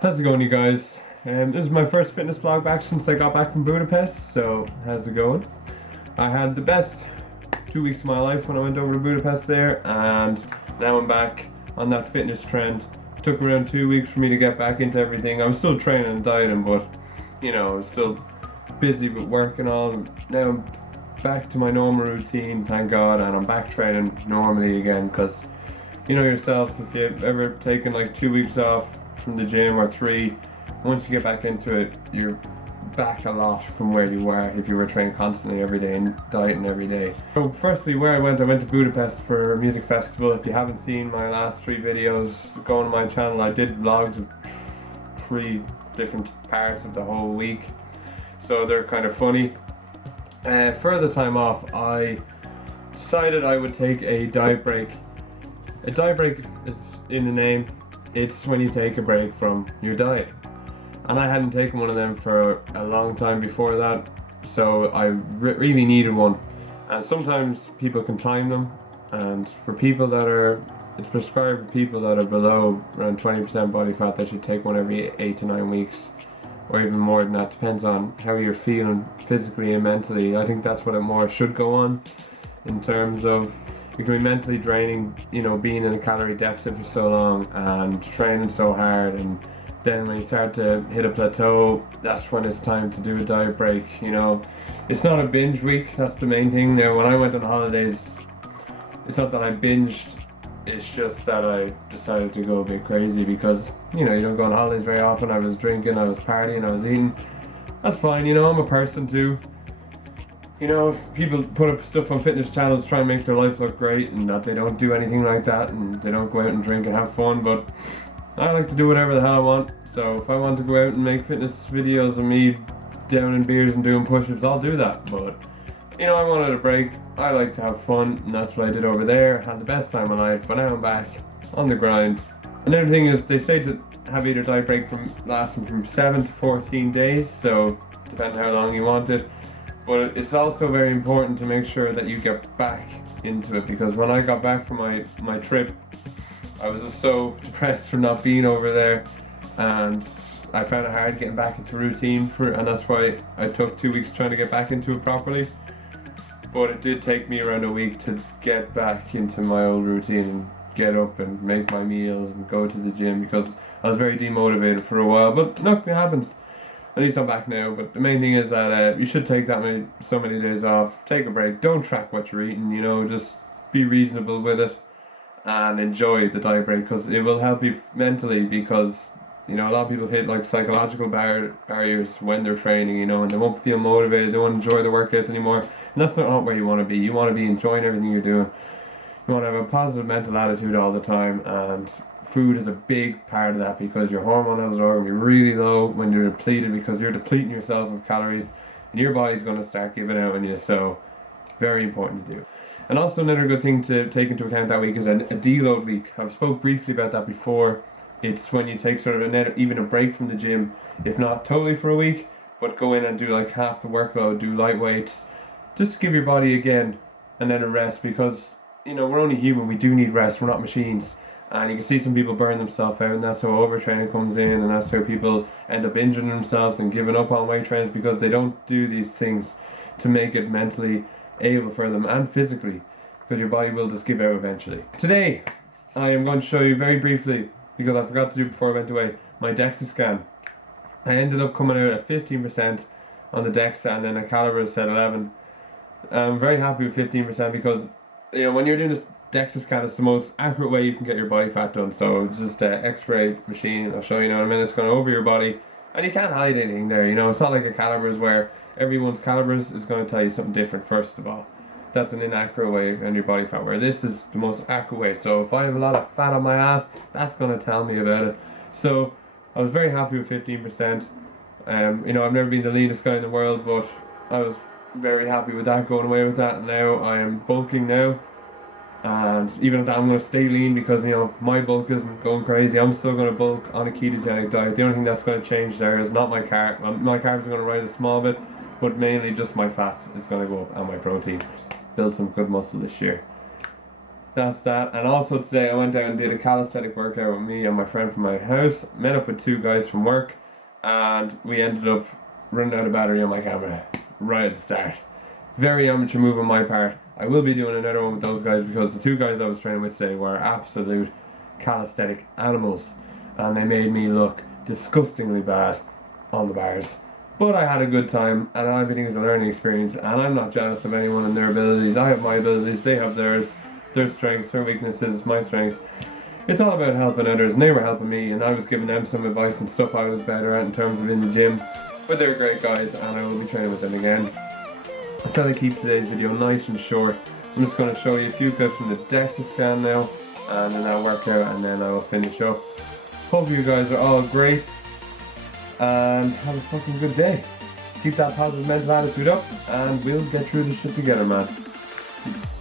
How's it going, you guys? This is my first fitness vlog back since I got back from Budapest, so how's it going? I had the best 2 weeks of my life when I went over to Budapest there, and now I'm back on that fitness trend. It took around 2 weeks for me to get back into everything. I was still training and dieting, but I was still busy with work and all. Now I'm back to my normal routine, thank God, and I'm back training normally again because you know yourself, if you've ever taken like 2 weeks off from the gym or three, once you get back into it, you're back a lot from where you were if you were training constantly every day and dieting every day. So firstly, where I went to Budapest for a music festival. If you haven't seen my last 3 videos, go on my channel. I did vlogs of 3 different parts of the whole week, so they're kind of funny. For the time off, I decided I would take a diet break. A diet break is in the name. It's when you take a break from your diet. And I hadn't taken one of them for a long time before that, so I really needed one. And sometimes people can time them, and for people it's prescribed for people that are below around 20% body fat, they should take one every 8 to 9 weeks, or even more than that, depends on how you're feeling physically and mentally. I think that's what it more should go on, in terms of it can be mentally draining, being in a calorie deficit for so long and training so hard, and then when you start to hit a plateau, that's when it's time to do a diet break. It's not a binge week, that's the main thing. Now, when I went on holidays, it's not that I binged, it's just that I decided to go a bit crazy because, you don't go on holidays very often. I was drinking, I was partying, I was eating. That's fine, I'm a person too. People put up stuff on fitness channels trying to make their life look great, and that they don't do anything like that, and they don't go out and drink and have fun, but I like to do whatever the hell I want. So if I want to go out and make fitness videos of me downing beers and doing push-ups, I'll do that. But I wanted a break. I like to have fun, and that's what I did over there. Had the best time of my life, but now I'm back on the grind. Another thing is, they say to have either diet break lasting from 7 to 14 days, so depending how long you want it. But it's also very important to make sure that you get back into it, because when I got back from my trip, I was just so depressed for not being over there, and I found it hard getting back into routine and that's why I took 2 weeks trying to get back into it properly. But it did take me around a week to get back into my old routine and get up and make my meals and go to the gym, because I was very demotivated for a while. But look, it happens. At least I'm back now. But the main thing is that you should take so many days off. Take a break. Don't track what you're eating. Just be reasonable with it and enjoy the diet break, because it will help you mentally. Because a lot of people hit like psychological barriers when they're training, and they won't feel motivated. They won't enjoy the workouts anymore, and that's not where you want to be. You want to be enjoying everything you're doing. You want to have a positive mental attitude all the time, and food is a big part of that, because your hormone levels are going to be really low when you're depleted, because you're depleting yourself of calories, and your body's going to start giving out on you. So very important to do. And also another good thing to take into account that week is a deload week. I've spoke briefly about that before. It's when you take sort of even a break from the gym, if not totally for a week, but go in and do like half the workload, do light weights, just to give your body again and then a rest, because we're only human, we do need rest, we're not machines. And you can see some people burn themselves out, and that's how overtraining comes in, and that's how people end up injuring themselves and giving up on weight trains, because they don't do these things to make it mentally able for them and physically, because your body will just give out eventually. Today I am going to show you very briefly, because I forgot to do before I went away, my Dexa scan. I ended up coming out at 15% on the Dexa, and then a caliber said 11. I'm very happy with 15%, because when you're doing this Dexa scan, it's the most accurate way you can get your body fat done. So it's just an X-ray machine. I'll show you now in a minute. It's going over your body, and you can't hide anything there. It's not like a calibers where everyone's calibers is going to tell you something different. First of all, that's an inaccurate way on your body fat, where this is the most accurate way. So if I have a lot of fat on my ass, that's going to tell me about it. So I was very happy with 15%. I've never been the leanest guy in the world, but I was very happy with that, going away with that. Now I am bulking now, and even at that, I'm going to stay lean, because my bulk isn't going crazy. I'm still going to bulk on a ketogenic diet. The only thing that's going to change there is not my carb. My carbs are going to rise a small bit, but mainly just my fat is going to go up, and my protein. Build some good muscle this year. that's that. And also today I went down and did a calisthenic workout with me and my friend from my house. Met up with 2 guys from work, and we ended up running out of battery on my camera right at the start. Very amateur move on my part. I will be doing another one with those guys because the 2 guys I was training with today were absolute calisthenic animals, and they made me look disgustingly bad on the bars. But I had a good time, and everything is a learning experience, and I'm not jealous of anyone and their abilities. I have my abilities, they have theirs, their strengths, their weaknesses, my strengths. It's all about helping others, and they were helping me, and I was giving them some advice and stuff I was better at in terms of in the gym. But they're great guys, and I will be training with them again. I said I'd keep today's video nice and short. I'm just going to show you a few clips from the Dexa scan now, and then I'll work out, and then I will finish up. Hope you guys are all great, and have a fucking good day. Keep that positive mental attitude up, and we'll get through this shit together, man. Peace.